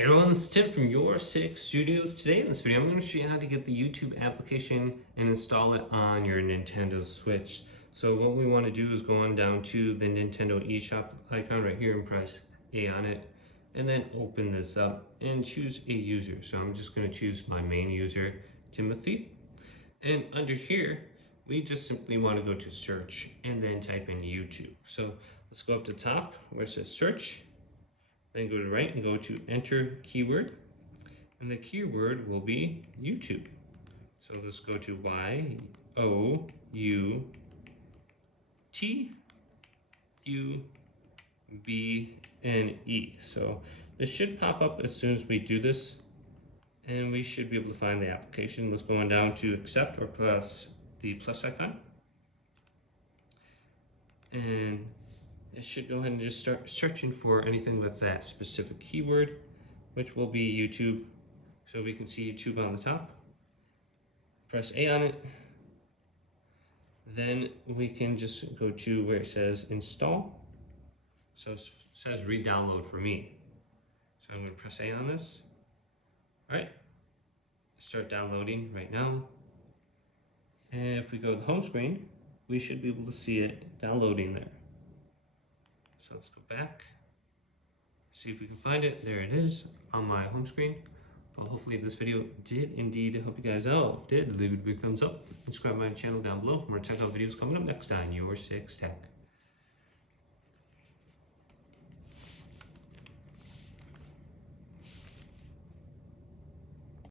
Hey everyone, this is Tim from Your Six Studios. Today in this video, I'm going to show you how to get the YouTube application and install it on your Nintendo Switch. So what we want to do is go on down to the Nintendo eShop icon right here and press A on it. And then open this up and choose a user. So I'm just going to choose my main user, Timothy. And under here, we just simply want to go to search and then type in YouTube. So let's go up to the top where it says search. Then go to right and go to enter keyword, and the keyword will be YouTube. So let's go to YOUTUBNE. So this should pop up as soon as we do this, and we should be able to find the application. Let's go on down to accept or press the plus icon. And it should go ahead and just start searching for anything with that specific keyword, which will be YouTube. So we can see YouTube on the top. Press A on it. Then we can just go to where it says install. So it says re-download for me. So I'm going to press A on this. All right. Start downloading right now. And if we go to the home screen, we should be able to see it downloading there. So let's go back, see if we can find it. There it is on my home screen. Well, hopefully this video did indeed help you guys out. If it did, leave a big thumbs up. Subscribe to my channel down below for more technical videos coming up next on Your Six Tech.